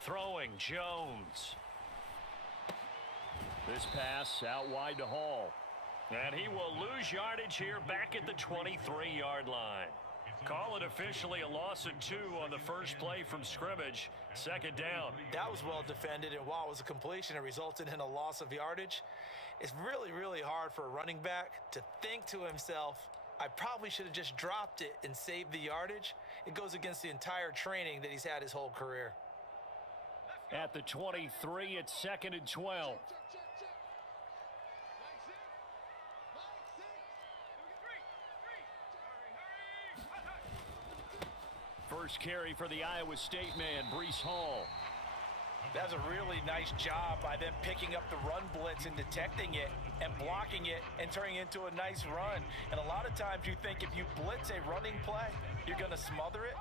Throwing Jones. This pass out wide to Hall. And he will lose yardage here back at the 23-yard line. Call it officially a loss of 2 on the first play from scrimmage. Second down. That was well defended, and while it was a completion, it resulted in a loss of yardage. It's really, really hard for a running back to think to himself, I probably should have just dropped it and saved the yardage. It goes against the entire training that he's had his whole career. At the 23, it's 2nd and 12. First carry for the Iowa State man, Breece Hall. That's a really nice job by them picking up the run blitz and detecting it and blocking it and turning it into a nice run. And a lot of times you think if you blitz a running play, you're going to smother it.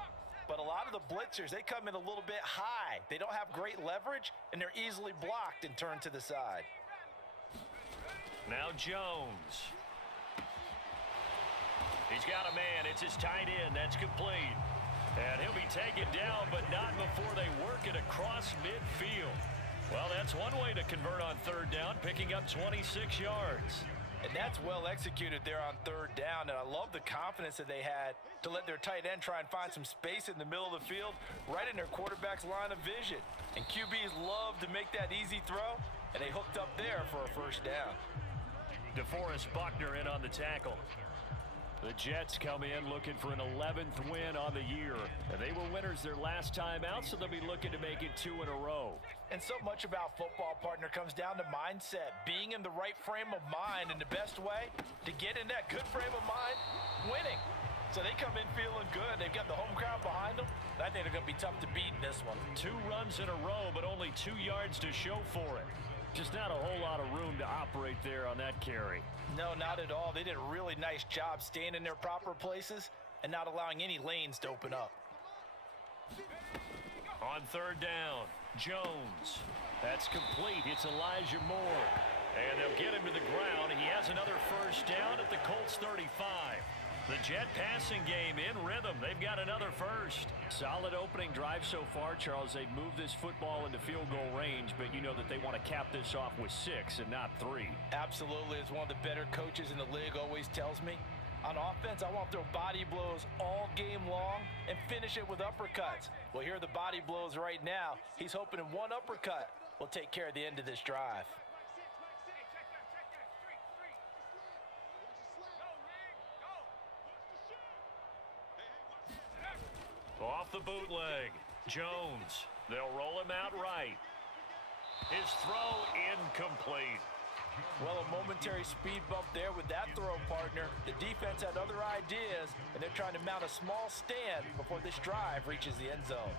But a lot of the blitzers, they come in a little bit high. They don't have great leverage, and they're easily blocked and turned to the side. Now Jones. He's got a man. It's his tight end. That's complete. And he'll be taken down, but not before they work it across midfield. Well, that's one way to convert on third down, picking up 26 yards. And that's well executed there on third down. And I love the confidence that they had to let their tight end try and find some space in the middle of the field, right in their quarterback's line of vision. And QBs love to make that easy throw, and they hooked up there for a first down. DeForest Buckner in on the tackle. The Jets come in looking for an 11th win on the year. And they were winners their last time out, so they'll be looking to make it 2 in a row. And so much about football, partner, comes down to mindset. Being in the right frame of mind, and the best way to get in that good frame of mind, winning. So they come in feeling good. They've got the home crowd behind them. I think they're going to be tough to beat in this one. 2 runs in a row, but only 2 yards to show for it. Just not a whole lot of room to operate there on that carry. No, not at all. They did a really nice job staying in their proper places and not allowing any lanes to open up. On third down, Jones. That's complete. It's Elijah Moore. And they'll get him to the ground. He has another first down at the Colts 35. The Jet passing game in rhythm. They've got another first. Solid opening drive so far, Charles. They've moved this football into field goal range, but you know that they want to cap this off with 6 and not 3. Absolutely. As one of the better coaches in the league always tells me, on offense, I want to throw body blows all game long and finish it with uppercuts. Well, here are the body blows right now. He's hoping in one uppercut will take care of the end of this drive. Off the bootleg, Jones. They'll roll him out right. His throw incomplete. Well, a momentary speed bump there with that throw, partner. The defense had other ideas, and they're trying to mount a small stand before this drive reaches the end zone.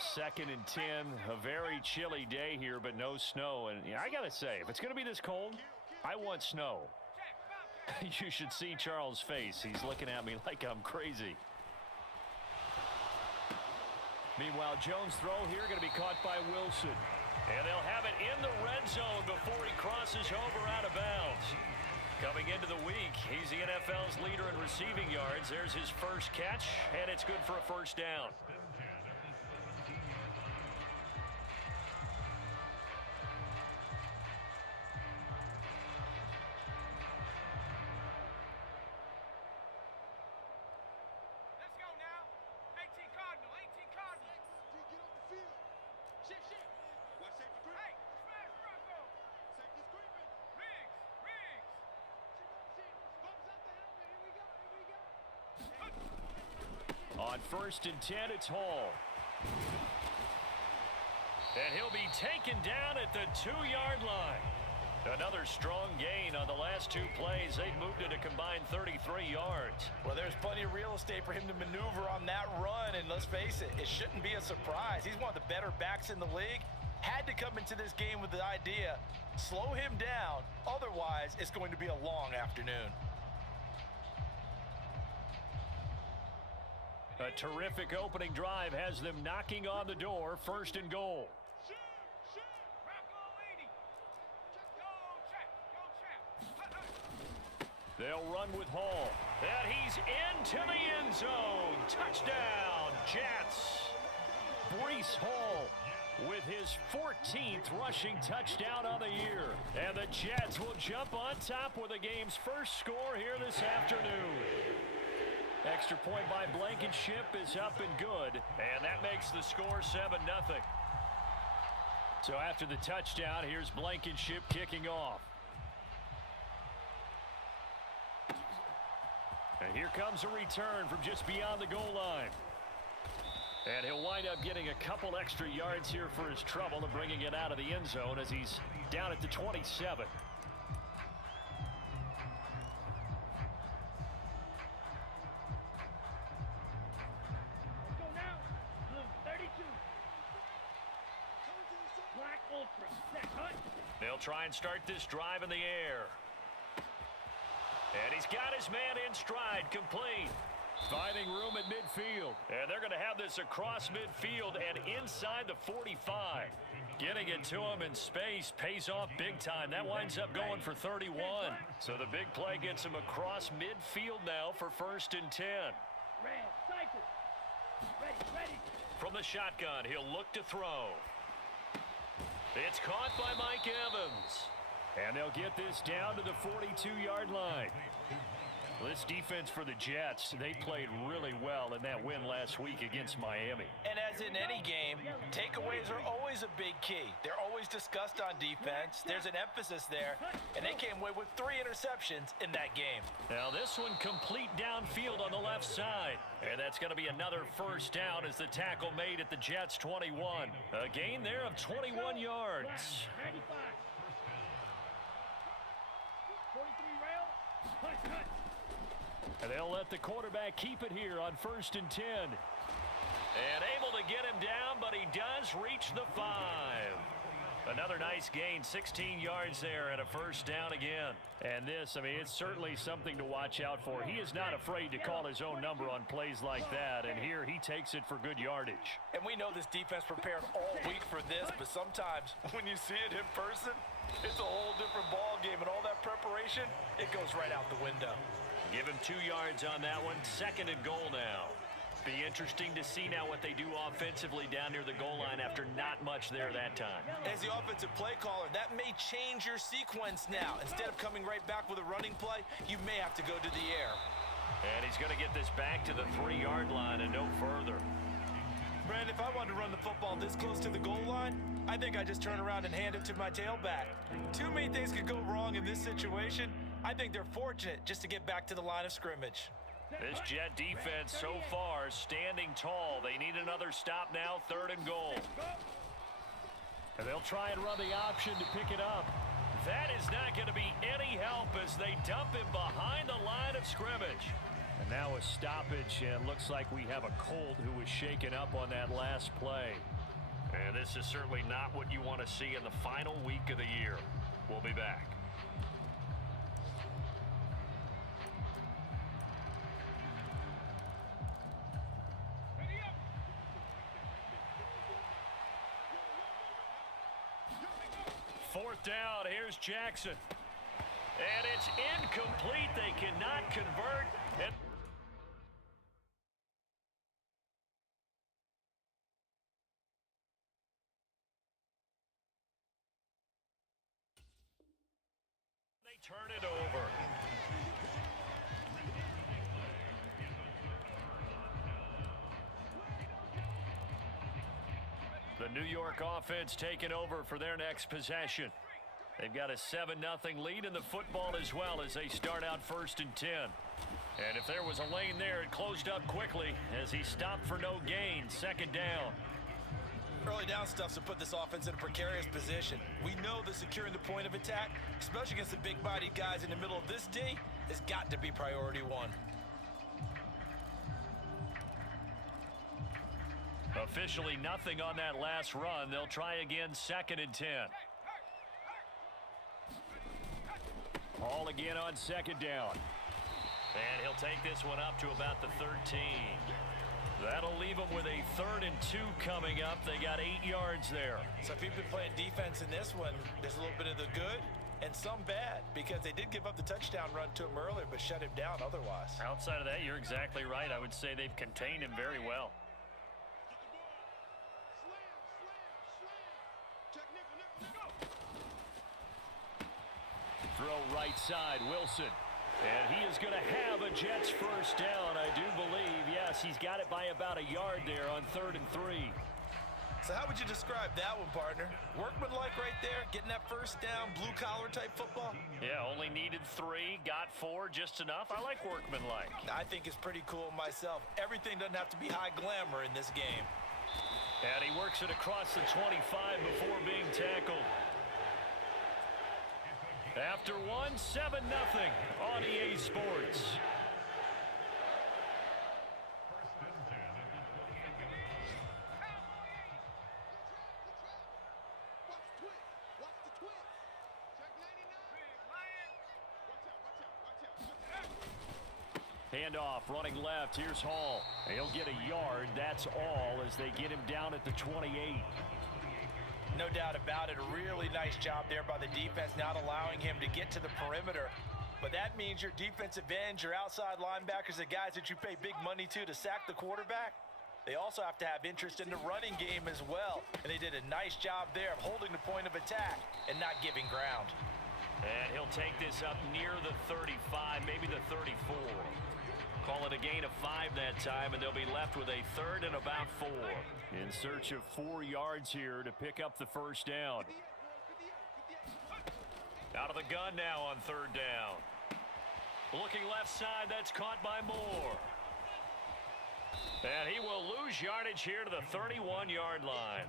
Second and 10, a very chilly day here, but no snow. And I got to say, if it's going to be this cold, I want snow. You should see Charles' face. He's looking at me like I'm crazy. Meanwhile, Jones' throw here going to be caught by Wilson. And they'll have it in the red zone before he crosses over out of bounds. Coming into the week, he's the NFL's leader in receiving yards. There's his first catch, and it's good for a first down. On 1st and 10, it's Hall. And he'll be taken down at the 2-yard line. Another strong gain on the last 2 plays. They've moved it a combined 33 yards. Well, there's plenty of real estate for him to maneuver on that run, and let's face it, it shouldn't be a surprise. He's one of the better backs in the league. Had to come into this game with the idea, slow him down, otherwise it's going to be a long afternoon. A terrific opening drive has them knocking on the door, 1st and goal. They'll run with Hall. And he's into the end zone. Touchdown, Jets. Breece Hall with his 14th rushing touchdown of the year. And the Jets will jump on top with the game's first score here this afternoon. Extra point by Blankenship is up and good. And that makes the score 7-0. So after the touchdown, here's Blankenship kicking off. And here comes a return from just beyond the goal line. And he'll wind up getting a couple extra yards here for his trouble and bringing it out of the end zone as he's down at the 27. They'll try and start this drive in the air. And he's got his man in stride, complete. Finding room at midfield. And they're going to have this across midfield and inside the 45. Getting it to him in space pays off big time. That winds up going for 31. So the big play gets him across midfield now for 1st and 10. From the shotgun, he'll look to throw. It's caught by Mike Evans. And they'll get this down to the 42-yard line. This defense for the Jets, they played really well in that win last week against Miami. And as in any game, takeaways are always a big key. They're always discussed on defense. There's an emphasis there, and they came away with 3 interceptions in that game. Now this one complete downfield on the left side. And that's going to be another first down as the tackle made at the Jets' 21. A gain there of 21 yards. And they'll let the quarterback keep it here on 1st and 10. And able to get him down, but he does reach the 5. Another nice gain, 16 yards there and a first down again. And this, I mean, it's certainly something to watch out for. He is not afraid to call his own number on plays like that, and here he takes it for good yardage. And we know this defense prepared all week for this, but sometimes when you see it in person, it's a whole different ball game, and all that preparation, it goes right out the window. Give him 2 yards on that one. 2nd and goal now. Be interesting to see now what they do offensively down near the goal line after not much there that time. As the offensive play caller, that may change your sequence now. Instead of coming right back with a running play, you may have to go to the air. And he's going to get this back to the 3-yard line and no further. Brandon, if I wanted to run the football this close to the goal line, I think I just turn around and hand it to my tailback. Too many things could go wrong in this situation. I think they're fortunate just to get back to the line of scrimmage. This Jet defense so far standing tall. They need another stop now, 3rd and goal. And they'll try and run the option to pick it up. That is not going to be any help as they dump him behind the line of scrimmage. And now a stoppage, and looks like we have a Colt who was shaken up on that last play. And this is certainly not what you want to see in the final week of the year. We'll be back. Fourth down, here's Jackson. And it's incomplete. They cannot convert. And they turn it over. The New York offense taking over for their next possession. They've got a 7-0 lead in the football as well as they start out 1st and 10. And if there was a lane there, it closed up quickly as he stopped for no gain. 2nd down. Early down stuff to put this offense in a precarious position. We know that securing the point of attack, especially against the big-bodied guys in the middle of this D, has got to be priority 1. Officially nothing on that last run. They'll try again 2nd and 10. Hall again on 2nd down. And he'll take this one up to about the 13. That'll leave them with a 3rd and 2 coming up. They got 8 yards there. So if you've been playing defense in this one, there's a little bit of the good and some bad, because they did give up the touchdown run to him earlier, but shut him down otherwise. Outside of that, you're exactly right. I would say they've contained him very well. Throw right side, Wilson. And he is going to have a Jets first down, I do believe. Yes, he's got it by about a yard there on 3rd and 3. So how would you describe that one, partner? Workmanlike right there, getting that first down, blue-collar type football? Yeah, only needed 3, got 4, just enough. I like workmanlike. I think it's pretty cool myself. Everything doesn't have to be high glamour in this game. And he works it across the 25 before being tackled. After 1, 7-0 on EA Sports. Handoff, running left. Here's Hall. He'll get a yard. That's all as they get him down at the 28. No doubt about it. A really nice job there by the defense, not allowing him to get to the perimeter. But that means your defensive ends, your outside linebackers, the guys that you pay big money to sack the quarterback, they also have to have interest in the running game as well. And they did a nice job there of holding the point of attack and not giving ground. And he'll take this up near the 35, maybe the 34. Call it a gain of 5 that time, and they'll be left with a 3rd and about 4. In search of 4 yards here to pick up the first down. Out of the gun now on 3rd down. Looking left side, that's caught by Moore. And he will lose yardage here to the 31-yard line.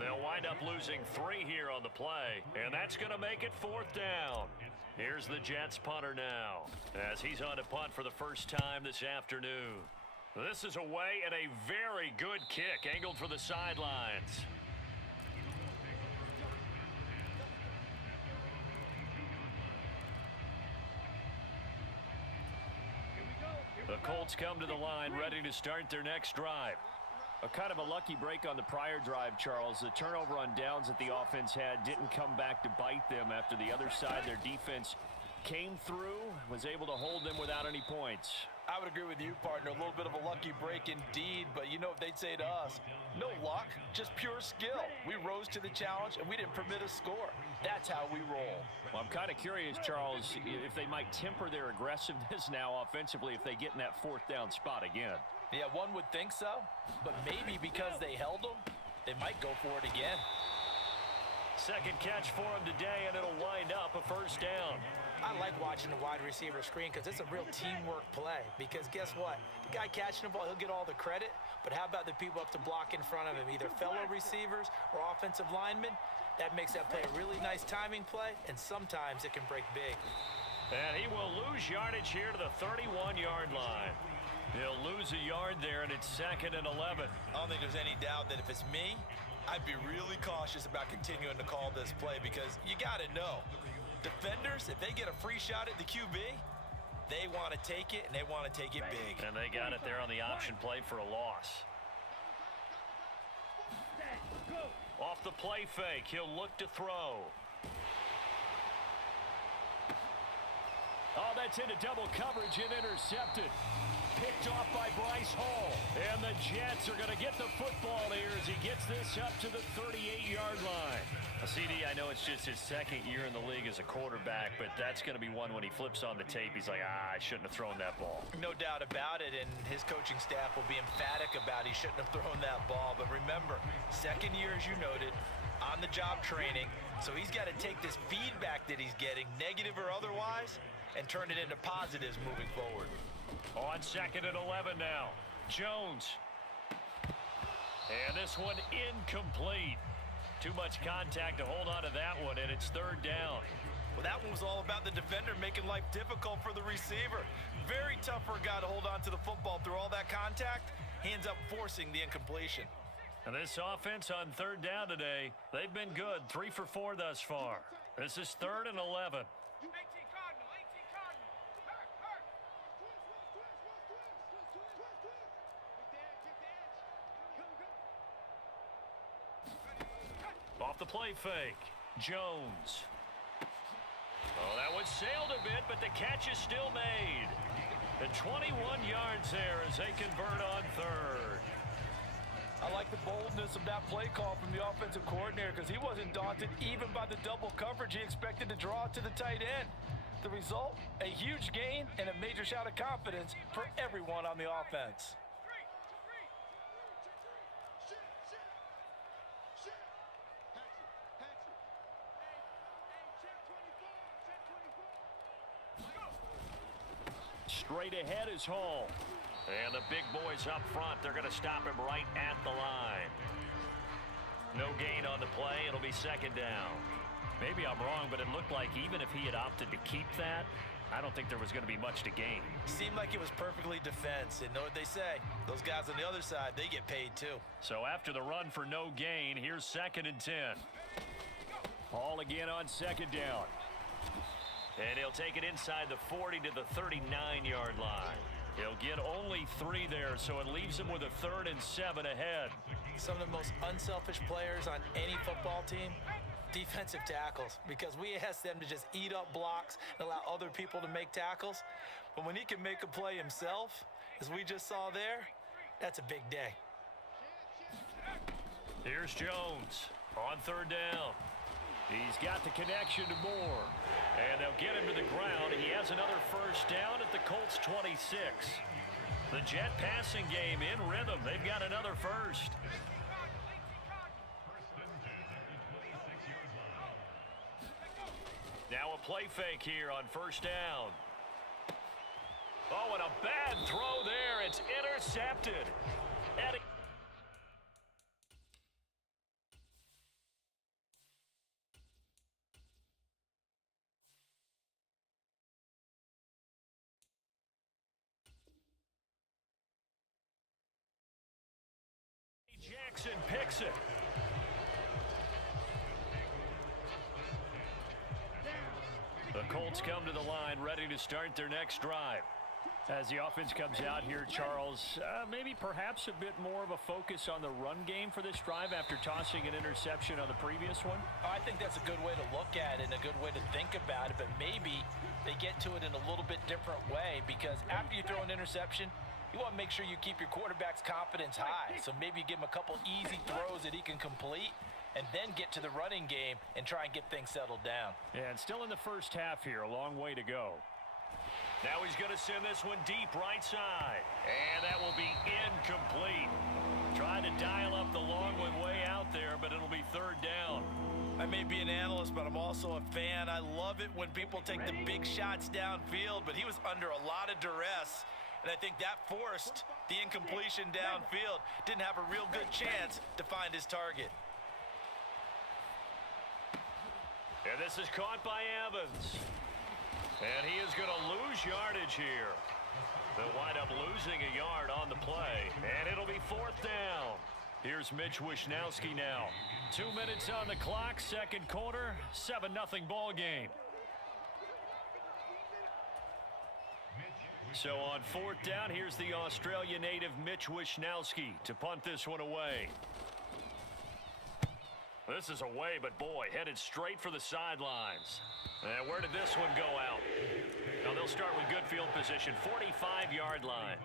They'll wind up losing 3 here on the play, and that's going to make it 4th down. Here's the Jets punter now, as he's on to punt for the first time this afternoon. This is away and a very good kick, angled for the sidelines. The Colts come to the line, ready to start their next drive. A kind of a lucky break on the prior drive, Charles. The turnover on downs that the offense had didn't come back to bite them after the other side. Their defense came through, was able to hold them without any points. I would agree with you, partner. A little bit of a lucky break indeed, but you know what they'd say to us? No luck, just pure skill. We rose to the challenge, and we didn't permit a score. That's how we roll. Well, I'm kind of curious, Charles, if they might temper their aggressiveness now offensively if they get in that 4th down spot again. Yeah, one would think so, but maybe because they held them, they might go for it again. Second catch for him today, and it'll wind up a first down. I like watching the wide receiver screen because it's a real teamwork play. Because guess what? The guy catching the ball, he'll get all the credit, but how about the people up to block in front of him, either fellow receivers or offensive linemen? That makes that play a really nice timing play, and sometimes it can break big. And he will lose yardage here to the 31-yard line. He'll lose a yard there, and it's 2nd and 11. I don't think there's any doubt that if it's me, I'd be really cautious about continuing to call this play because you got to know, defenders, if they get a free shot at the QB, they want to take it, and they want to take it big. And they got it there on the option play for a loss. Off the play fake, he'll look to throw. Oh, that's into double coverage and intercepted. Picked off by Bryce Hall. And the Jets are going to get the football here as he gets this up to the 38-yard line. CD, I know it's just his 2nd year in the league as a quarterback, but that's going to be one when he flips on the tape. He's like, I shouldn't have thrown that ball. No doubt about it, and his coaching staff will be emphatic about he shouldn't have thrown that ball. But remember, 2nd year, as you noted, on-the-job training. So he's got to take this feedback that he's getting, negative or otherwise, and turn it into positives moving forward. On 2nd and 11 now. Jones. And this one incomplete. Too much contact to hold on to that one, and it's 3rd down. Well, that one was all about the defender making life difficult for the receiver. Very tough for a guy to hold on to the football through all that contact. He ends up forcing the incompletion. And this offense on 3rd down today, they've been good. 3 for 4 thus far. This is 3rd and 11. Off the play fake, Jones. Oh, that one sailed a bit, but the catch is still made. And 21 yards there as they convert on third. I like the boldness of that play call from the offensive coordinator because he wasn't daunted even by the double coverage he expected to draw to the tight end. The result, a huge gain and a major shout of confidence for everyone on the offense. Straight ahead is Hall. And the big boys up front, they're going to stop him right at the line. No gain on the play. It'll be second down. Maybe I'm wrong, but it looked like even if he had opted to keep that, I don't think there was going to be much to gain. Seemed like it was perfectly defense. And know what they say? Those guys on the other side, they get paid too. So after the run for no gain, here's 2nd and 10. Hall again on second down. And he'll take it inside the 40 to the 39-yard line. He'll get only 3 there, so it leaves him with a 3rd and 7 ahead. Some of the most unselfish players on any football team, defensive tackles, because we ask them to just eat up blocks and allow other people to make tackles. But when he can make a play himself, as we just saw there, that's a big day. Here's Jones on 3rd down. He's got the connection to Moore. And they'll get him to the ground. He has another first down at the Colts 26. The Jet passing game in rhythm. They've got another first. Now a play fake here on first down. Oh, and a bad throw there. It's intercepted. Eddie. Jackson picks it. The Colts come to the line ready to start their next drive. As the offense comes out here, Charles, maybe perhaps a bit more of a focus on the run game for this drive after tossing an interception on the previous one? I think that's a good way to look at it and a good way to think about it, but maybe they get to it in a little bit different way because after you throw an interception, you want to make sure you keep your quarterback's confidence high. So maybe you give him a couple easy throws that he can complete and then get to the running game and try and get things settled down. Yeah, and still in the first half here, a long way to go. Now he's going to send this one deep right side. And that will be incomplete. Trying to dial up the long one way out there, but it'll be 3rd down. I may be an analyst, but I'm also a fan. I love it when people take the big shots downfield, but he was under a lot of duress. And I think that forced the incompletion downfield. Didn't have a real good chance to find his target. And this is caught by Evans. And he is going to lose yardage here. They'll wind up losing a yard on the play. And it'll be 4th down. Here's Mitch Wishnowsky now. 2 minutes on the clock, 2nd quarter, 7-0 ball game. So on 4th down, here's the Australia native Mitch Wishnowsky to punt this one away. This is away, but boy, headed straight for the sidelines. And where did this one go out? Now they'll start with good field position, 45-yard line.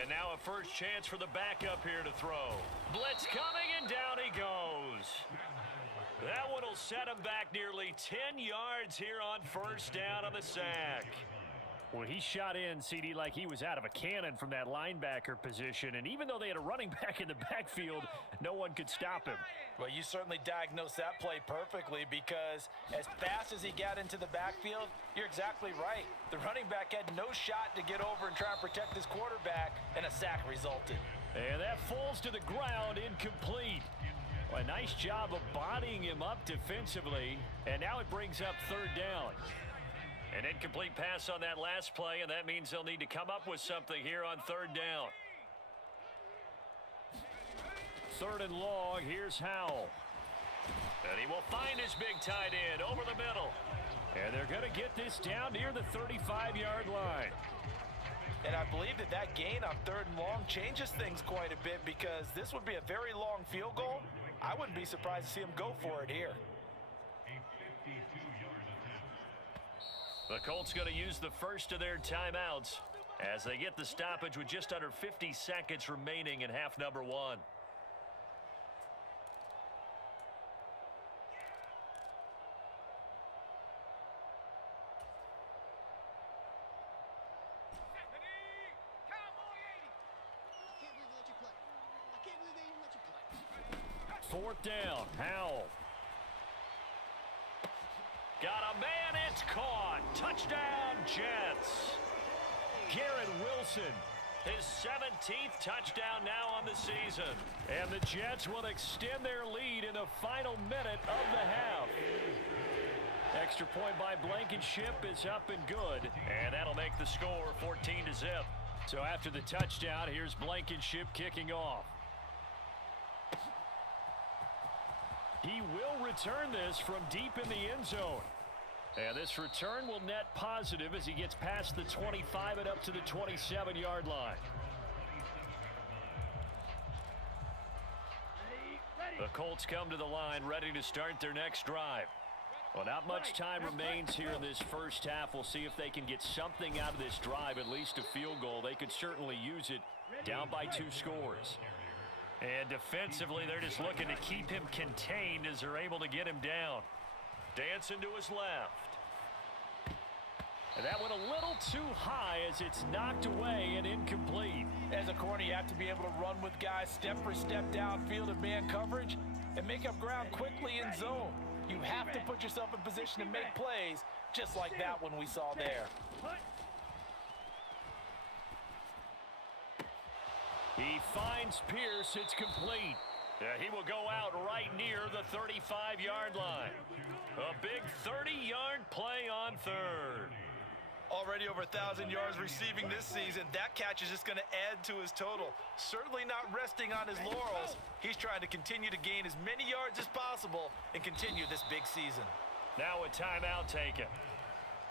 And now a first chance for the backup here to throw. Blitz coming, and down he goes. That one will set him back nearly 10 yards here on first down on the sack. Well, he shot in, CD, like he was out of a cannon from that linebacker position. And even though they had a running back in the backfield, no one could stop him. Well, you certainly diagnosed that play perfectly because as fast as he got into the backfield, you're exactly right. The running back had no shot to get over and try and protect his quarterback, and a sack resulted. And that falls to the ground, incomplete. Well, a nice job of bodying him up defensively, and now it brings up 3rd down. An incomplete pass on that last play, and that means they'll need to come up with something here on 3rd down. 3rd and long, here's Howell. And he will find his big tight end over the middle. And they're going to get this down near the 35-yard line. And I believe that gain on 3rd and long changes things quite a bit, because this would be a very long field goal. I wouldn't be surprised to see him go for it here. The Colts going to use the first of their timeouts as they get the stoppage with just under 50 seconds remaining in half number 1. Fourth down, Howell. Got a man, it's caught. Touchdown, Jets. Garrett Wilson, his 17th touchdown now on the season. And the Jets will extend their lead in the final minute of the half. Extra point by Blankenship is up and good. And that'll make the score 14-0. So after the touchdown, here's Blankenship kicking off. He will return this from deep in the end zone. And this return will net positive as he gets past the 25 and up to the 27-yard line. The Colts come to the line ready to start their next drive. Well, not much time remains here in this first half. We'll see if they can get something out of this drive, at least a field goal. They could certainly use it, down by 2 scores. And defensively, they're just looking to keep him contained as they're able to get him down. Dancing to his left. And that went a little too high as it's knocked away and incomplete. As a corner, you have to be able to run with guys step for step downfield in man coverage and make up ground quickly in zone. You have to put yourself in position to make plays, just like that one we saw there. He finds Pierce. It's complete. He will go out right near the 35-yard line. A big 30-yard play on 3rd. Already over 1,000 yards receiving this season. That catch is just going to add to his total. Certainly not resting on his laurels. He's trying to continue to gain as many yards as possible and continue this big season. Now a timeout taken.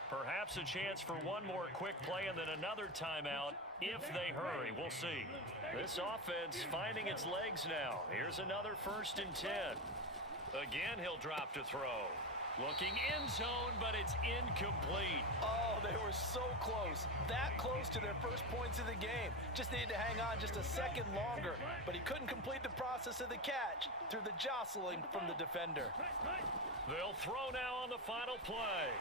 Perhaps a chance for one more quick play and then another timeout if they hurry. We'll see. This offense finding its legs now. Here's another 1st and 10. Again, he'll drop to throw. Looking end zone, but it's incomplete. Oh, they were so close. That close to their first points of the game. Just needed to hang on just a second longer. But he couldn't complete the process of the catch through the jostling from the defender. They'll throw now on the final play.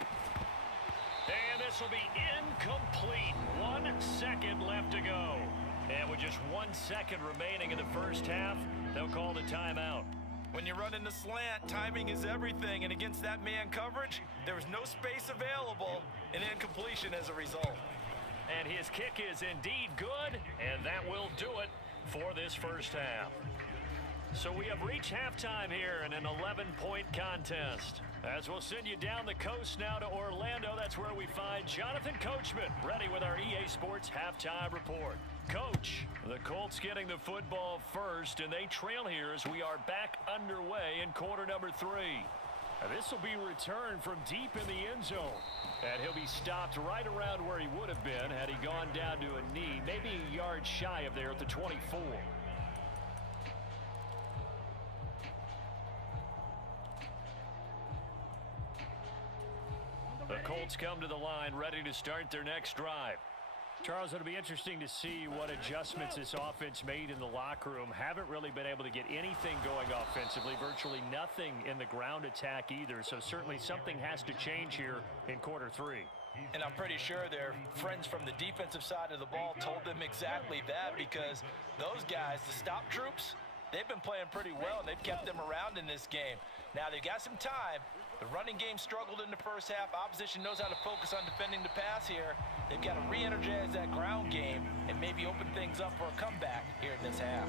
And this will be incomplete. 1 second left to go. And with just 1 second remaining in the first half, they'll call the timeout. When you run in the slant, timing is everything. And against that man coverage, there was no space available, and incompletion as a result. And his kick is indeed good, and that will do it for this first half. So we have reached halftime here in an 11-point contest. As we'll send you down the coast now to Orlando, that's where we find Jonathan Coachman, ready with our EA Sports Halftime Report. Coach, the Colts getting the football first, and they trail here as we are back underway in quarter number 3. This will be returned from deep in the end zone. And he'll be stopped right around where he would have been had he gone down to a knee, maybe a yard shy of there at the 24. The Colts come to the line ready to start their next drive. Charles, it'll be interesting to see what adjustments this offense made in the locker room. Haven't really been able to get anything going offensively, virtually nothing in the ground attack either. So certainly something has to change here in quarter 3. And I'm pretty sure their friends from the defensive side of the ball told them exactly that, because those guys, the stop troops, they've been playing pretty well, and they've kept them around in this game. Now, they've got some time. The running game struggled in the first half. Opposition knows how to focus on defending the pass here. They've got to re-energize that ground game and maybe open things up for a comeback here in this half.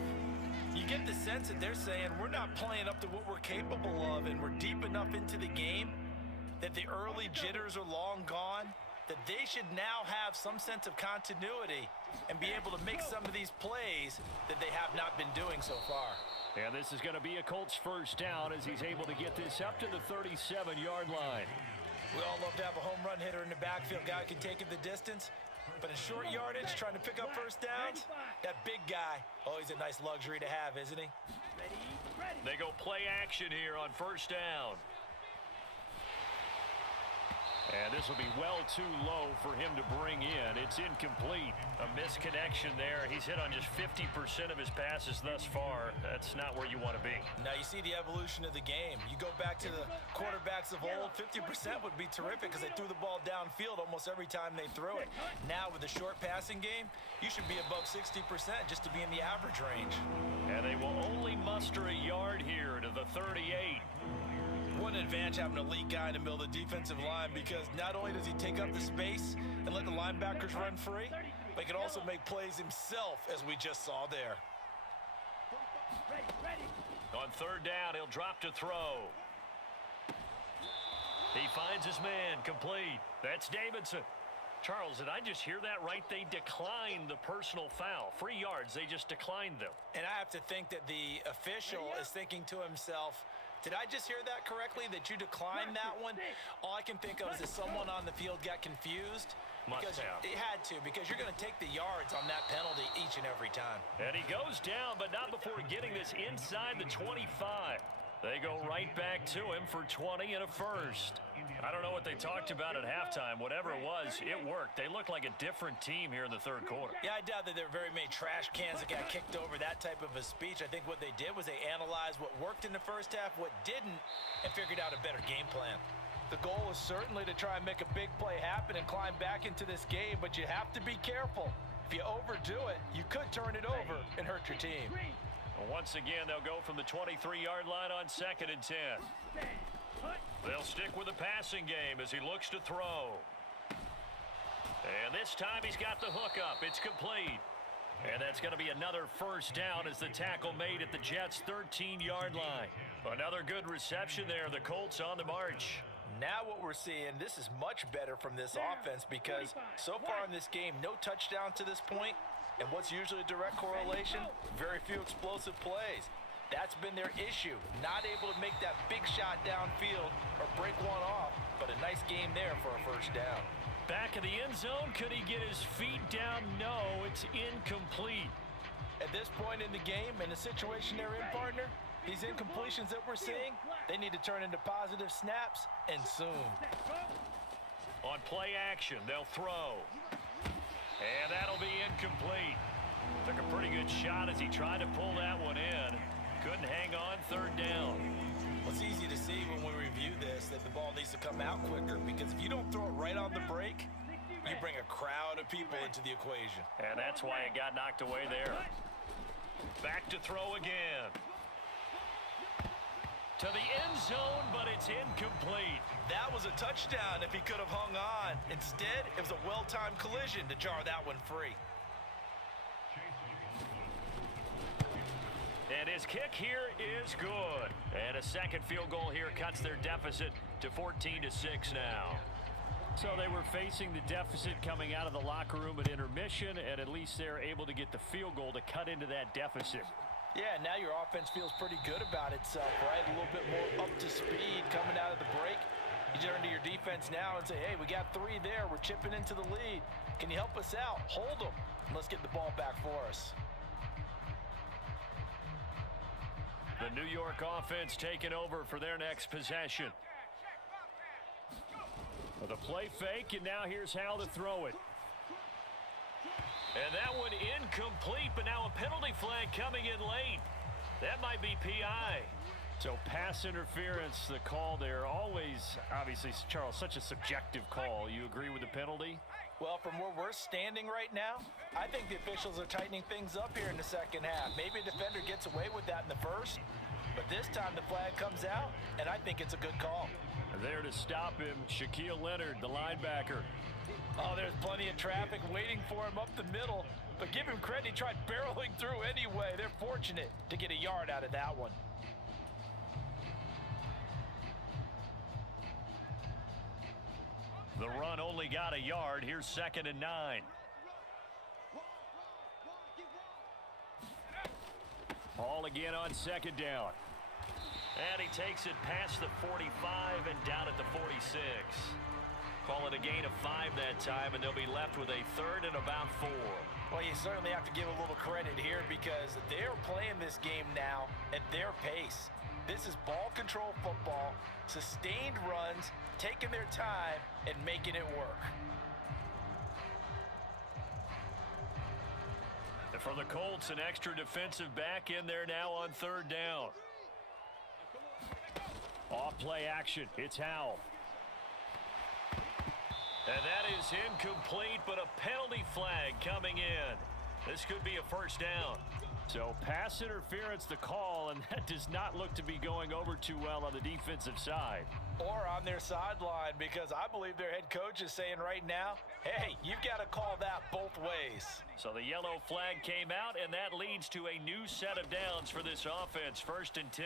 You get the sense that they're saying we're not playing up to what we're capable of, and we're deep enough into the game that the early jitters are long gone, that they should now have some sense of continuity and be able to make some of these plays that they have not been doing so far. And this is going to be a Colts first down as he's able to get this up to the 37-yard line. We all love to have a home run hitter in the backfield, guy who can take it the distance. But in short yardage, trying to pick up first downs, that big guy, always a nice luxury to have, isn't he? They go play action here on first down. And this will be well too low for him to bring in. It's incomplete. A misconnection there. He's hit on just 50% of his passes thus far. That's not where you want to be. Now you see the evolution of the game. You go back to the quarterbacks of old, 50% would be terrific because they threw the ball downfield almost every time they threw it. Now with the short passing game, you should be above 60% just to be in the average range. And they will only muster a yard here to the 38. What an advantage having an elite guy in the middle of the defensive line, because not only does he take up the space and let the linebackers run free, but he can also make plays himself, as we just saw there. On third down, he'll drop to throw. He finds his man, complete. That's Davidson. Charles, did I just hear that right? They declined the personal foul. 3 yards, they just declined them. And I have to think that the official is thinking to himself, did I just hear that correctly, that you declined that one? All I can think of is that someone on the field got confused. Must have. It had to, because you're going to take the yards on that penalty each and every time. And he goes down, but not before getting this inside the 25. They go right back to him for 20 and a first. I don't know what they talked about at halftime. Whatever it was, it worked. They looked like a different team here in the third quarter. Yeah, I doubt that there were very many trash cans that got kicked over, that type of a speech. I think what they did was they analyzed what worked in the first half, what didn't, and figured out a better game plan. The goal is certainly to try and make a big play happen and climb back into this game, but you have to be careful. If you overdo it, you could turn it over and hurt your team. Once again, they'll go from the 23-yard line on 2nd and 10. They'll stick with the passing game as he looks to throw. And this time he's got the hook up. It's complete. And that's going to be another first down as the tackle made at the Jets' 13-yard line. Another good reception there. The Colts on the march. Now what we're seeing, this is much better from this offense, because so far in this game, no touchdown to this point. And what's usually a direct correlation? Very few explosive plays. That's been their issue. Not able to make that big shot downfield or break one off, but a nice game there for a first down. Back in the end zone, could he get his feet down? No, it's incomplete. At this point in the game, in the situation they're in, partner, these incompletions that we're seeing, they need to turn into positive snaps, and soon. On play action, they'll throw. And that'll be incomplete. Took a pretty good shot as he tried to pull that one in. Couldn't hang on third down. Well, it's easy to see when we review this that the ball needs to come out quicker, because if you don't throw it right on the break, you bring a crowd of people into the equation. And that's why it got knocked away there. Back to throw again. To the end zone, but it's incomplete. That was a touchdown if he could have hung on. Instead, it was a well-timed collision to jar that one free. And his kick here is good. And a second field goal here cuts their deficit to 14-6 now. So they were facing the deficit coming out of the locker room at intermission, and at least they're able to get the field goal to cut into that deficit. Yeah, now your offense feels pretty good about itself, right? A little bit more up to speed coming out of the break. You turn to your defense now and say, hey, we got 3 there. We're chipping into the lead. Can you help us out? Hold them. And let's get the ball back for us. The New York offense taking over for their next possession. The play fake, and now here's how to throw it. And that one incomplete, but now a penalty flag coming in late. That might be PI. So pass interference, the call there. Always, obviously, Charles, such a subjective call. You agree with the penalty? Well, from where we're standing right now, I think the officials are tightening things up here in the second half. Maybe a defender gets away with that in the first, but this time the flag comes out, and I think it's a good call. There to stop him, Shaquille Leonard, the linebacker. Oh, there's plenty of traffic waiting for him up the middle, but give him credit, he tried barreling through anyway. They're fortunate to get a yard out of that one. The run only got a yard. Here's 2nd and 9. Ball again on 2nd down. And he takes it past the 45 and down at the 46. Call it a gain of 5 that time, and they'll be left with a third and about 4. Well, you certainly have to give a little credit here because they're playing this game now at their pace. This is ball control football, sustained runs, taking their time, and making it work. And for the Colts, an extra defensive back in there now on third down. Off play action. It's Howell. And that is incomplete, but a penalty flag coming in. This could be a first down. So pass interference the call, and that does not look to be going over too well on the defensive side. Or on their sideline, because I believe their head coach is saying right now, hey, you've got to call that both ways. So the yellow flag came out, and that leads to a new set of downs for this offense. 1st and 10.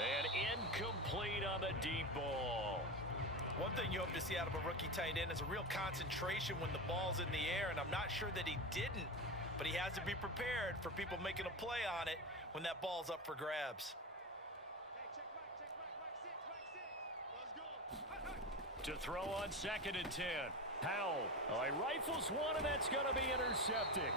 And incomplete on the deep ball. One thing you hope to see out of a rookie tight end is a real concentration when the ball's in the air, and I'm not sure that he didn't, but he has to be prepared for people making a play on it when that ball's up for grabs. To throw on 2nd and 10. Howell. Oh, he rifles one, and that's going to be intercepted.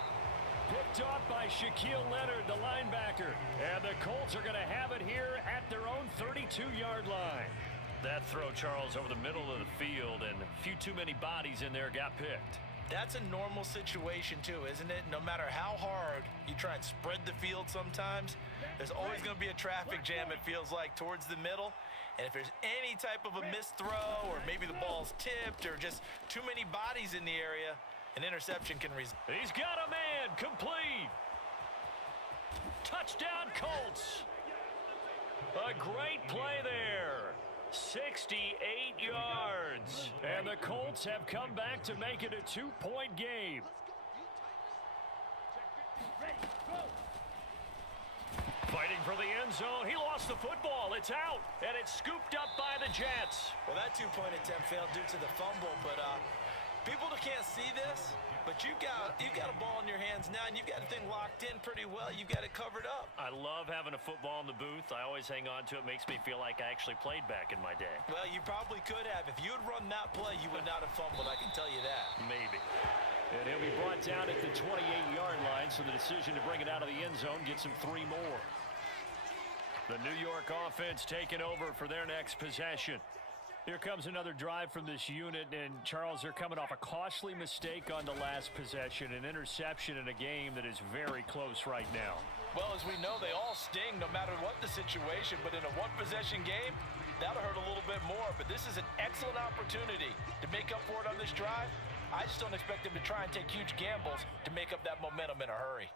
Picked off by Shaquille Leonard, the linebacker. And the Colts are going to have it here at their own 32-yard line. That throw, Charles, over the middle of the field, and a few too many bodies in there got picked. That's a normal situation, too, isn't it? No matter how hard you try and spread the field sometimes, there's always going to be a traffic jam, it feels like, towards the middle. And if there's any type of a missed throw, or maybe the ball's tipped, or just too many bodies in the area, an interception can result. He's got a man, complete. Touchdown, Colts. A great play there. 68 yards. And the Colts have come back to make it a 2-point game. Fighting for the end zone. He lost the football. It's out. And it's scooped up by the Jets. Well, that two-point attempt failed due to the fumble, but people can't see this. But you've got a ball in your hands now, and you've got the thing locked in pretty well. You've got it covered up. I love having a football in the booth. I always hang on to it. Makes me feel like I actually played back in my day. Well, you probably could have. If you had run that play, you would not have fumbled, I can tell you that. Maybe. And he'll be brought down at the 28-yard line, so the decision to bring it out of the end zone gets him 3 more. The New York offense taking over for their next possession. Here comes another drive from this unit, and Charles, they're coming off a costly mistake on the last possession, an interception in a game that is very close right now. Well, as we know, they all sting no matter what the situation, but in a one-possession game, that'll hurt a little bit more. But this is an excellent opportunity to make up for it on this drive. I just don't expect them to try and take huge gambles to make up that momentum in a hurry.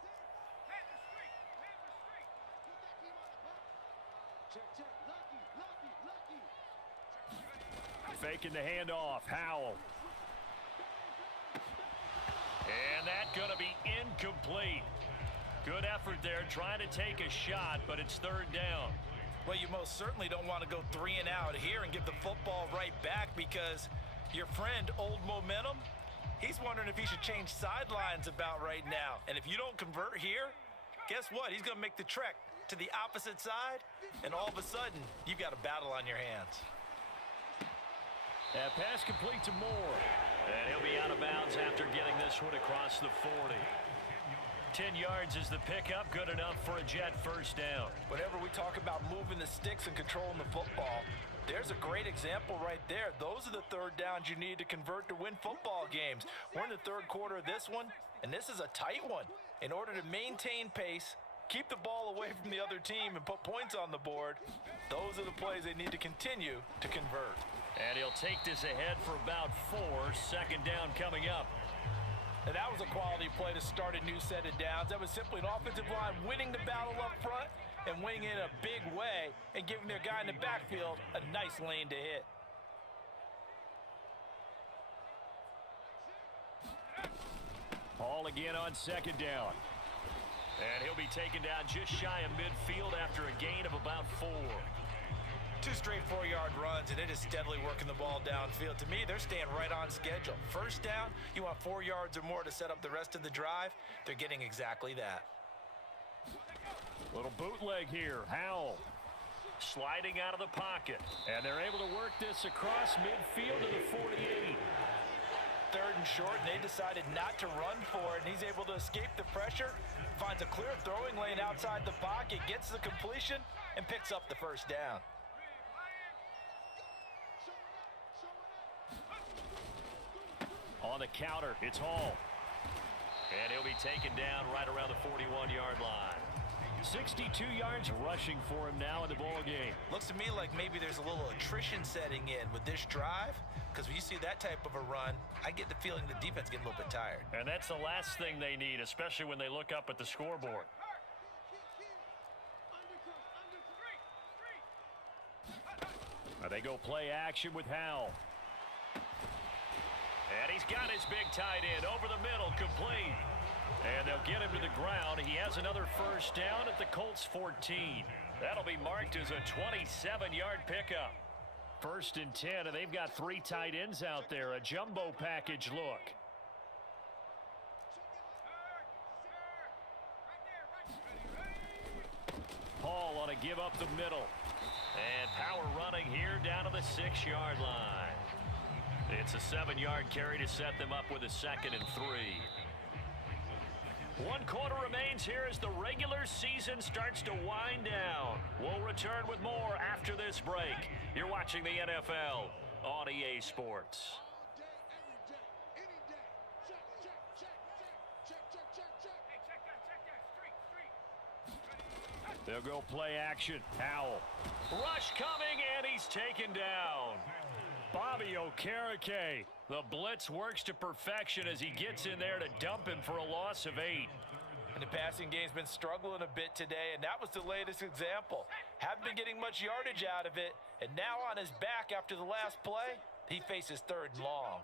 Faking the handoff, Howell. And that's going to be incomplete. Good effort there, trying to take a shot, but it's 3rd down. Well, you most certainly don't want to go 3 and out here and give the football right back because your friend, Old Momentum, he's wondering if he should change sidelines about right now. And if you don't convert here, guess what? He's going to make the trek to the opposite side, and all of a sudden, you've got a battle on your hands. That pass complete to Moore. And he'll be out of bounds after getting this one across the 40. 10 yards is the pickup, good enough for a Jet first down. Whenever we talk about moving the sticks and controlling the football, there's a great example right there. Those are the 3rd downs you need to convert to win football games. We're in the 3rd quarter of this one, and this is a tight one. In order to maintain pace, keep the ball away from the other team, and put points on the board, those are the plays they need to continue to convert. And he'll take this ahead for about 4. 2nd down coming up. And that was a quality play to start a new set of downs. That was simply an offensive line winning the battle up front and winning it in a big way and giving their guy in the backfield a nice lane to hit. Hall again on 2nd down. And he'll be taken down just shy of midfield after a gain of about 4. 2 straight 4-yard runs, and it is steadily working the ball downfield. To me, they're staying right on schedule. First down, you want 4 yards or more to set up the rest of the drive. They're getting exactly that. Little bootleg here. Howell. sliding out of the pocket. And they're able to work this across midfield to the 48. Third and short, and they decided not to run for it, and he's able to escape the pressure, finds a clear throwing lane outside the pocket, gets the completion, and picks up the first down. On the counter, it's Hall. And he'll be taken down right around the 41-yard line. 62 yards rushing for him now in the ball game. Looks to me like maybe there's a little attrition setting in with this drive, because when you see that type of a run, I get the feeling the defense getting a little bit tired. And that's the last thing they need, especially when they look up at the scoreboard. They go play action with Howell. And he's got his big tight end over the middle, complete. And they'll get him to the ground. He has another first down at the Colts 14. That'll be marked as a 27-yard pickup. First and 10, and they've got 3 tight ends out there. A jumbo package look. Paul on a give up the middle. And power running here down to the 6-yard line. It's a 7-yard carry to set them up with a 2nd and 3. 1 quarter remains here as the regular season starts to wind down. We'll return with more after this break. You're watching the NFL on EA Sports. They'll go play action. Howell. Rush coming, and he's taken down. Bobby Okereke. The blitz works to perfection as he gets in there to dump him for a loss of 8. And the passing game's been struggling a bit today, and that was the latest example. Haven't been getting much yardage out of it, and now on his back after the last play, he faces 3rd and long.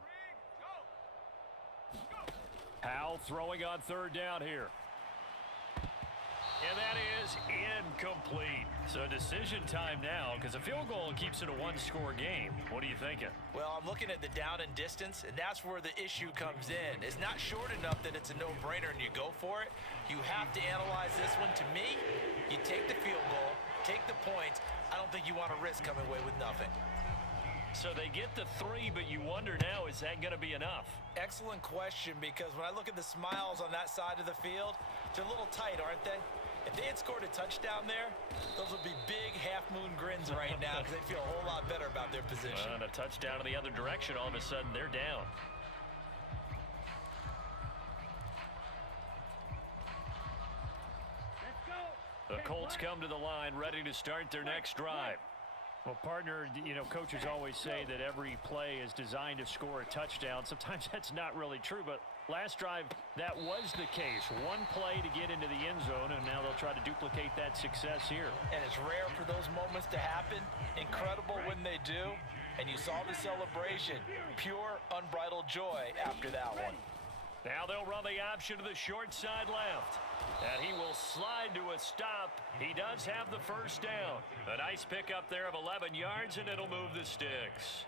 Howell throwing on 3rd down here. And that is incomplete. So decision time now, because a field goal keeps it a 1-score game. What are you thinking? Well, I'm looking at the down and distance, and that's where the issue comes in. It's not short enough that it's a no-brainer and you go for it. You have to analyze this one. To me, you take the field goal, take the points. I don't think you want to risk coming away with nothing. So they get the 3, but you wonder now, is that going to be enough? Excellent question, because when I look at the smiles on that side of the field, they're a little tight, aren't they? If they had scored a touchdown there, those would be big half-moon grins right now because they feel a whole lot better about their position. And a touchdown in the other direction, all of a sudden they're down. The Colts come to the line ready to start their next drive. Well, partner, you know, coaches always say that every play is designed to score a touchdown. Sometimes that's not really true, but last drive, that was the case. 1 play to get into the end zone, and now they'll try to duplicate that success here. And it's rare for those moments to happen. Incredible when they do. And you saw the celebration. Pure, unbridled joy after that one. Now they'll run the option to the short side left. And he will slide to a stop. He does have the first down. A nice pickup there of 11 yards, and it'll move the sticks.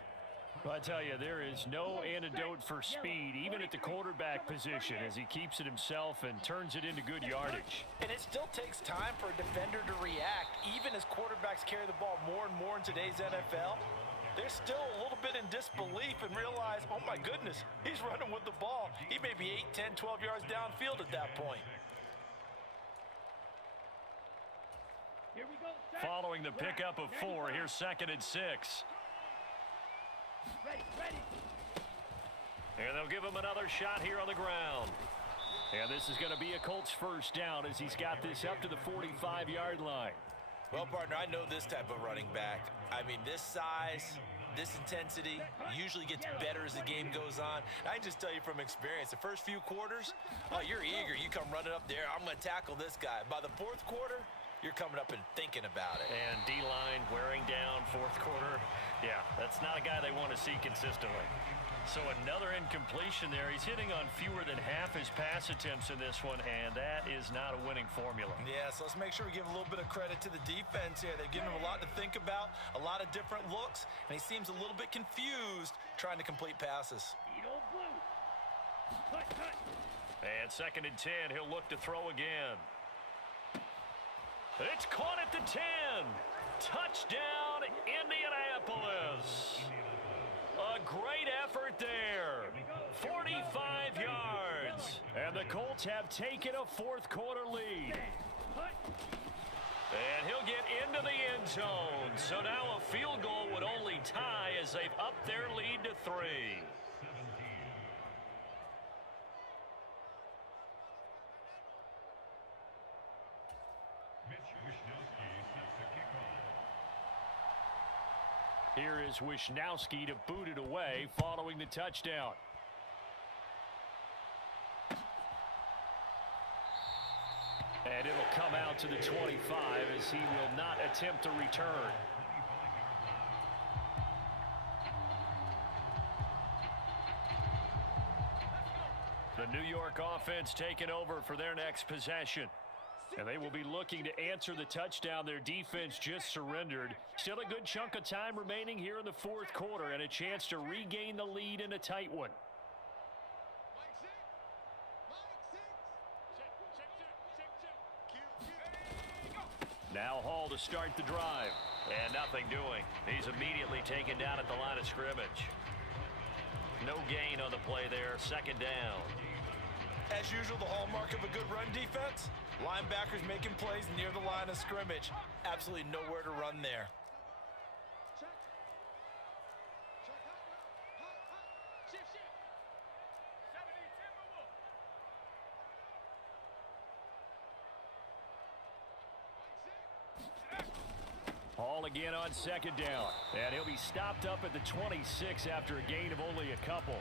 Well, I tell you, there is no antidote for speed, even at the quarterback position, as he keeps it himself and turns it into good yardage. And it still takes time for a defender to react, even as quarterbacks carry the ball more and more in today's NFL. They're still a little bit in disbelief and realize, oh my goodness, he's running with the ball. He may be 8, 10, 12 yards downfield at that point. Here we go. Following the pickup of 4, here's 2nd and 6. Ready. And they'll give him another shot here on the ground. And this is going to be a Colts first down as he's got this up to the 45-yard line. Well, partner, I know this type of running back. I mean, this size, this intensity usually gets better as the game goes on. I can just tell you from experience, the first few quarters, oh, you're eager. You come running up there, I'm going to tackle this guy. By the 4th quarter, you're coming up and thinking about it. And D-line wearing down 4th quarter. Yeah, that's not a guy they want to see consistently. So another incompletion there. He's hitting on fewer than half his pass attempts in this one, and that is not a winning formula. Yeah, so let's make sure we give a little bit of credit to the defense here. They've given him a lot to think about, a lot of different looks, and he seems a little bit confused trying to complete passes. Eat old blue. Cut. And 2nd and 10, he'll look to throw again. It's caught at the 10. Touchdown, Indianapolis. A great effort there. 45 yards. And the Colts have taken a fourth quarter lead. And he'll get into the end zone. So now a field goal would only tie as they've upped their lead to 3. Here is Wishnowski to boot it away following the touchdown. And it'll come out to the 25 as he will not attempt to return. The New York offense taking over for their next possession. And they will be looking to answer the touchdown their defense just surrendered. Still a good chunk of time remaining here in the fourth quarter and a chance to regain the lead in a tight one. Now Hall to start the drive. And nothing doing. He's immediately taken down at the line of scrimmage. No gain on the play there. Second down. As usual, the hallmark of a good run defense, linebackers making plays near the line of scrimmage. Absolutely nowhere to run there. Hall again on second down. And he'll be stopped up at the 26 after a gain of only a couple.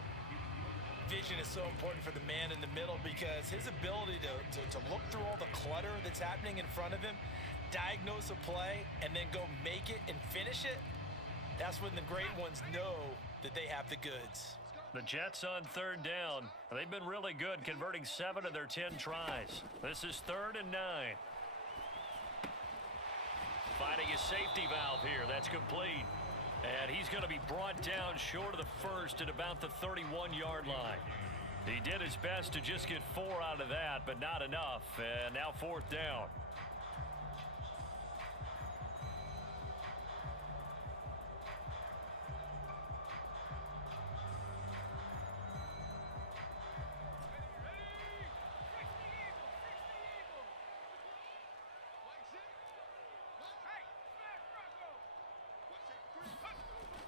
Vision is so important for the man in the middle because his ability to look through all the clutter that's happening in front of him, diagnose a play, and then go make it and finish it, that's when the great ones know that they have the goods. The Jets on third down. They've been really good, converting 7 of their 10 tries. This is 3rd and 9. Finding his safety valve here. That's complete. And he's going to be brought down short of the first at about the 31-yard line. He did his best to just get 4 out of that, but not enough. And now 4th down.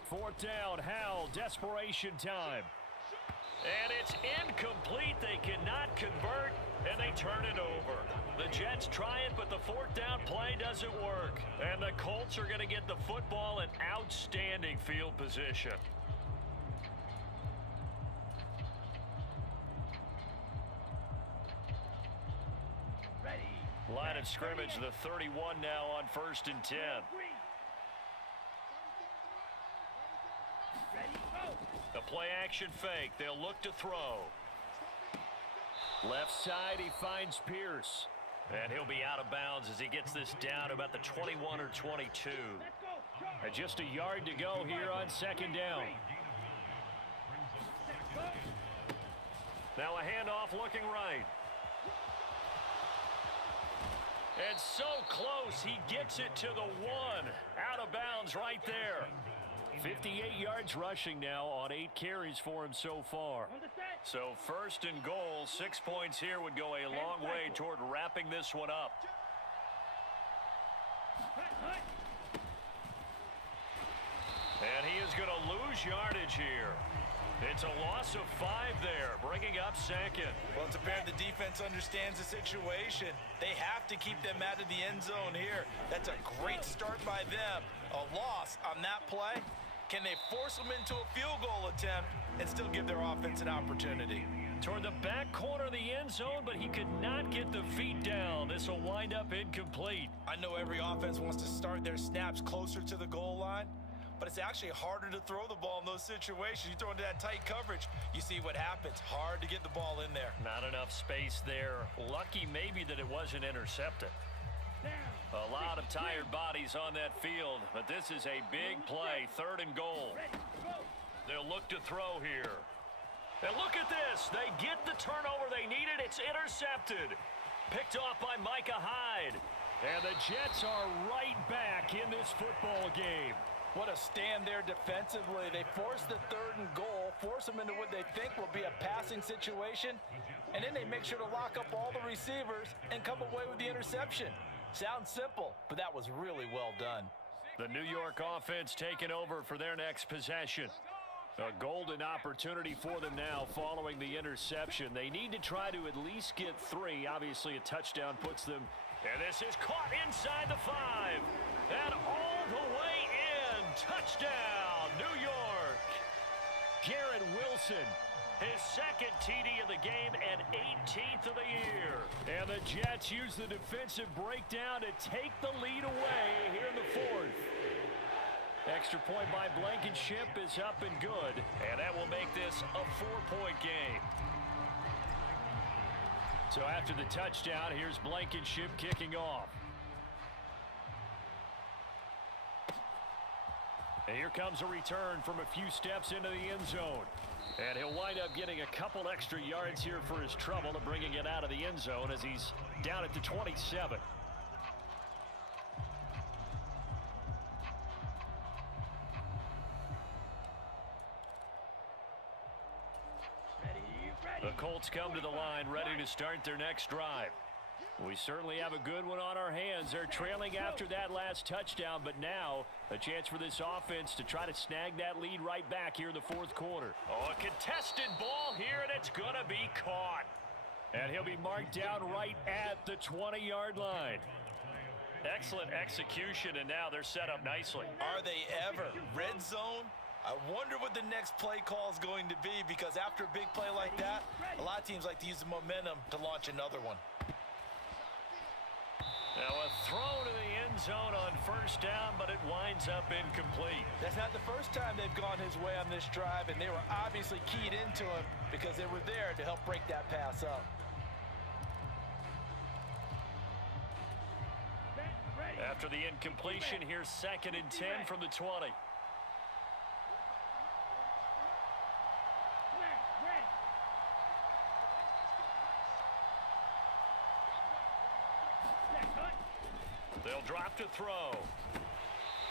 Fourth down, Howell, desperation time. And it's incomplete. They cannot convert, and they turn it over. The Jets try it, but the 4th down play doesn't work. And the Colts are going to get the football in outstanding field position. Line of scrimmage, the 31 now on 1st and 10. The play action fake. They'll look to throw. Left side, he finds Pierce. And he'll be out of bounds as he gets this down about the 21 or 22. And just a yard to go here on second down. Now a handoff looking right. And so close, he gets it to the 1. Out of bounds right there. 58 yards rushing now on 8 carries for him so far. So 1st and goal, 6 points here would go a long way toward wrapping this one up. And he is going to lose yardage here. It's a loss of 5 there, bringing up 2nd. Well, it's apparent the defense understands the situation. They have to keep them out of the end zone here. That's a great start by them. A loss on that play. Can they force them into a field goal attempt and still give their offense an opportunity? Toward the back corner of the end zone, but he could not get the feet down. This will wind up incomplete. I know every offense wants to start their snaps closer to the goal line, but it's actually harder to throw the ball in those situations. You throw into that tight coverage, you see what happens. Hard to get the ball in there. Not enough space there. Lucky maybe that it wasn't intercepted. A lot of tired bodies on that field, but this is a big play. 3rd and goal. They'll look to throw here. And look at this. They get the turnover they needed. It's intercepted. Picked off by Micah Hyde. And the Jets are right back in this football game. What a stand there defensively. They force the 3rd and goal, force them into what they think will be a passing situation, and then they make sure to lock up all the receivers and come away with the interception. Sounds simple, but that was really well done. The New York offense taking over for their next possession. A golden opportunity for them now following the interception. They need to try to at least get 3. Obviously, a touchdown puts them. And this is caught inside the 5. And all the way in. Touchdown, New York. Garrett Wilson, his 2nd TD of the game and 18th of the year. And the Jets use the defensive breakdown to take the lead away here in the 4th. Extra point by Blankenship is up and good, and that will make this a 4-point game. So after the touchdown, here's Blankenship kicking off. And here comes a return from a few steps into the end zone. And he'll wind up getting a couple extra yards here for his trouble to bringing it out of the end zone as he's down at the 27. The Colts come to the line ready to start their next drive. We certainly have a good one on our hands. They're trailing after that last touchdown, but now a chance for this offense to try to snag that lead right back here in the 4th quarter. Oh, a contested ball here, and it's going to be caught. And he'll be marked down right at the 20-yard line. Excellent execution, and now they're set up nicely. Are they ever? Red zone? I wonder what the next play call is going to be, because after a big play like that, a lot of teams like to use the momentum to launch another one. Now a throw to the end zone on 1st down, but it winds up incomplete. That's not the first time they've gone his way on this drive, and they were obviously keyed into him because they were there to help break that pass up. After the incompletion, here's 2nd and 10 from the 20. They'll drop to throw.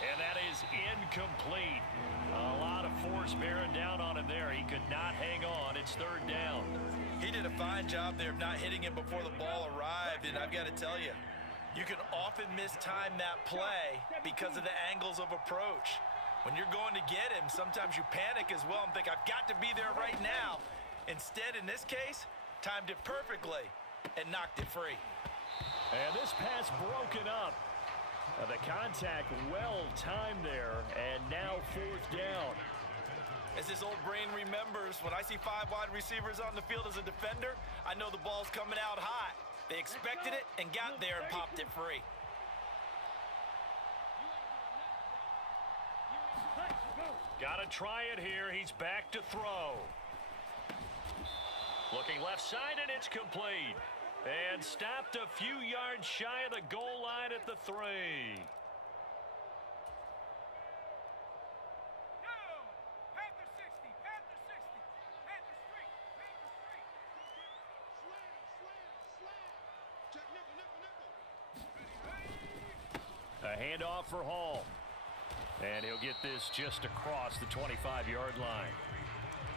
And that is incomplete. A lot of force bearing down on him there. He could not hang on. It's 3rd down. He did a fine job there of not hitting him before the ball arrived, and I've got to tell you, you can often mistime that play because of the angles of approach. When you're going to get him, sometimes you panic as well and think, I've got to be there right now. Instead, in this case, timed it perfectly and knocked it free. And this pass broken up. The contact well timed there, and now 4th down. As this old brain remembers, when I see 5 wide receivers on the field as a defender, I know the ball's coming out hot. They expected it and got there and popped it free. Got to try it here. He's back to throw. Looking left side, and it's complete. And stopped a few yards shy of the goal line at the 3. A handoff for Hall. And he'll get this just across the 25-yard line.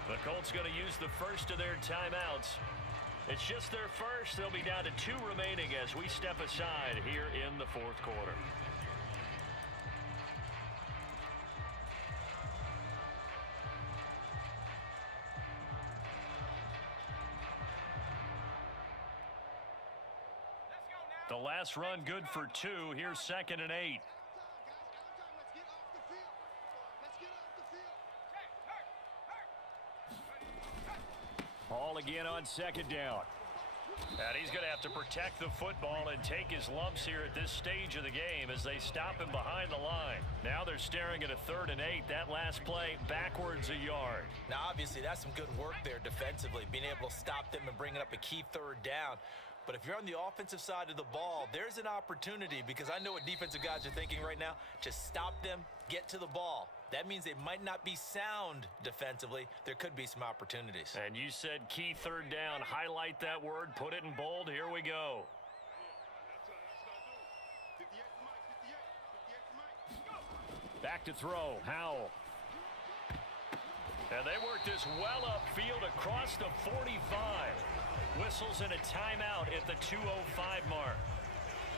The Colts going to use the first of their timeouts. It's just their first. They'll be down to 2 remaining as we step aside here in the 4th quarter. The last run good for 2. Here's 2nd and 8. Hall again on 2nd down. And he's going to have to protect the football and take his lumps here at this stage of the game as they stop him behind the line. Now they're staring at a 3rd and 8. That last play backwards a yard. Now, obviously, that's some good work there defensively, being able to stop them and bringing up a key 3rd down. But if you're on the offensive side of the ball, there's an opportunity, because I know what defensive guys are thinking right now. Just stop them, get to the ball. That means they might not be sound defensively. There could be some opportunities. And you said key 3rd down. Highlight that word. Put it in bold. Here we go. Back to throw, Howell. And they work this well upfield across the 45. Whistles and a timeout at the 2:05 mark.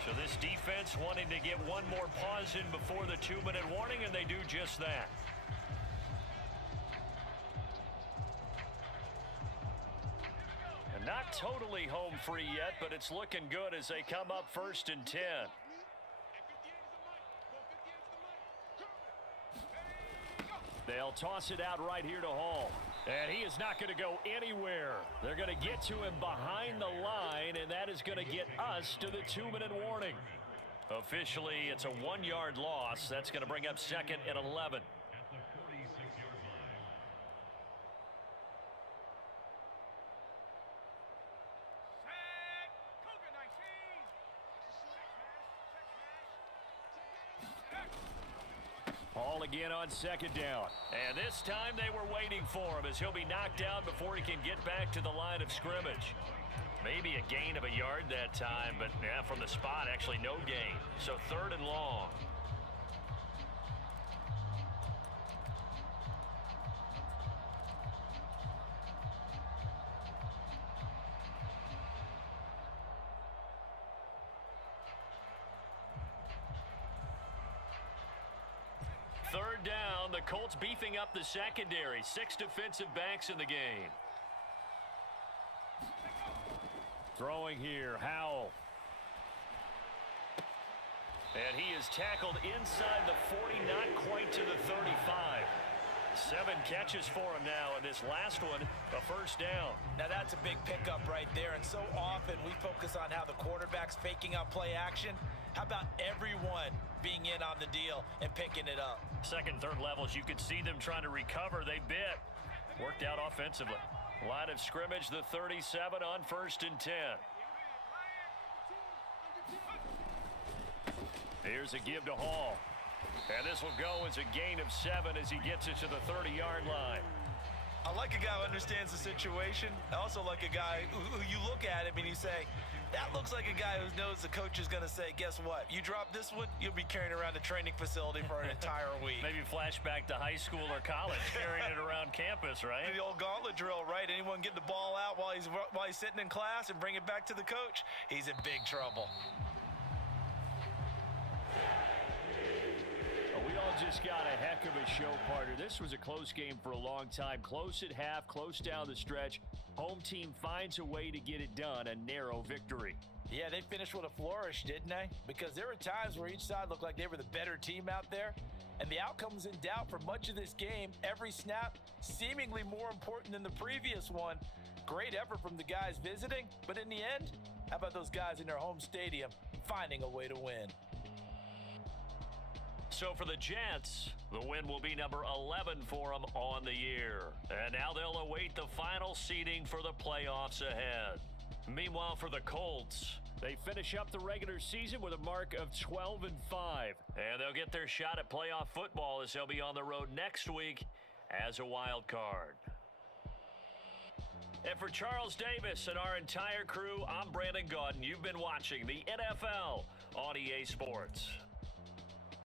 So this defense wanting to get one more pause in before the 2-minute warning, and they do just that. And not totally home free yet, but it's looking good as they come up 1st and 10. They'll toss it out right here to Hall. And he is not going to go anywhere. They're going to get to him behind the line, and that is going to get us to the 2-minute warning. Officially, it's a 1-yard loss. That's going to bring up 2nd and 11. Hall again on 2nd down. And this time they were waiting for him as he'll be knocked down before he can get back to the line of scrimmage. Maybe a gain of a yard that time, but yeah, from the spot, actually no gain. So 3rd and long. Third down, the Colts beefing up the secondary. 6 defensive backs in the game. Throwing here, Howell. And he is tackled inside the 40, not quite to the 35. 7 catches for him now, and this last one, a 1st down. Now that's a big pickup right there, and so often we focus on how the quarterback's faking out play action. How about everyone being in on the deal and picking it up? 2nd, 3rd levels, you could see them trying to recover. They bit. Worked out offensively. Line of scrimmage, the 37 on 1st and 10. Here's a give to Hall. And this will go as a gain of 7 as he gets it to the 30-yard line. I like a guy who understands the situation. I also like a guy who you look at him and you say, that looks like a guy who knows the coach is going to say, guess what? You drop this one, you'll be carrying around the training facility for an entire week. Maybe flashback to high school or college, carrying it around campus, right? The old gauntlet drill, right? Anyone get the ball out while he's sitting in class and bring it back to the coach, he's in big trouble. We all just got a heck of a show, partner. This was a close game for a long time. Close at half, close down the stretch. Home team finds a way to get it done, a narrow victory. Yeah, they finished with a flourish, didn't they? Because there were times where each side looked like they were the better team out there, and the outcome was in doubt for much of this game. Every snap seemingly more important than the previous one. Great effort from the guys visiting, but in the end, how about those guys in their home stadium finding a way to win? So for the Jets, the win will be number 11 for them on the year. And now they'll await the final seeding for the playoffs ahead. Meanwhile, for the Colts, they finish up the regular season with a mark of 12-5. And they'll get their shot at playoff football as they'll be on the road next week as a wild card. And for Charles Davis and our entire crew, I'm Brandon Gaudin. You've been watching the NFL on EA Sports.